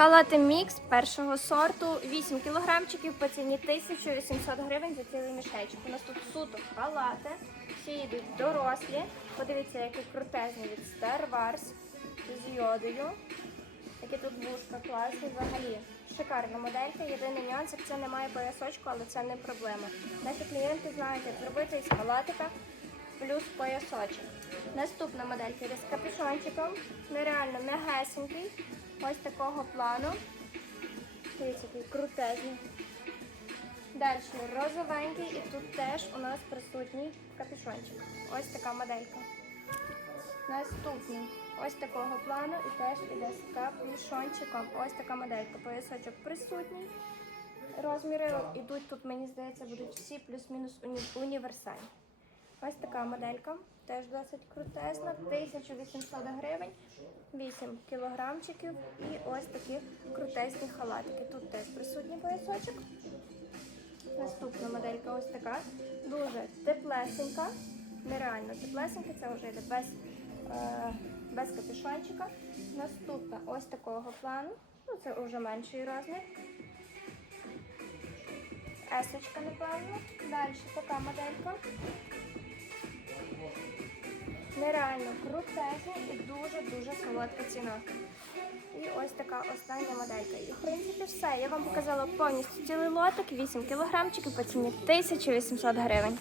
Халати мікс першого сорту 8 кілограмчиків по ціні 1800 гривень за цілий мішечок. У нас тут суто халати, всі йдуть дорослі. Подивіться, який крутезний від Star Wars з йодою. Які тут вушка класні взагалі. Шикарна моделька. Єдиний нюанс, це немає поясочку, але це не проблема. Наші клієнти знають, як зробити із халатика плюс поясочок. Наступна моделька з капюшончиком. Нереально м'ягесенький. Ось такого плану. Дивіться, який крутезний. Далі розовенький і тут теж у нас присутній капюшончик. Ось така моделька. Наступний ось такого плану і теж іде з капюшончиком. Ось така моделька. Поясочок присутній. Розміри йдуть тут, мені здається, будуть всі плюс-мінус уні- універсальні. Ось така моделька, теж досить крутезна, 1800 гривень, 8 кілограмчиків і ось такі крутезні халатики. Тут теж присутній поясочок. Наступна моделька ось така, дуже теплесенька, нереально теплесенька, це вже йде без, е, без капюшончика. Наступна ось такого плану, ну це вже менший розмір. Есочка, напевно. Далі така моделька. Нереально крутезна і дуже-дуже солодка ціна. І ось така остання моделька. І в принципі все. Я вам показала повністю цілий лотик, 8 кілограмчиків по ціні 1800 гривень.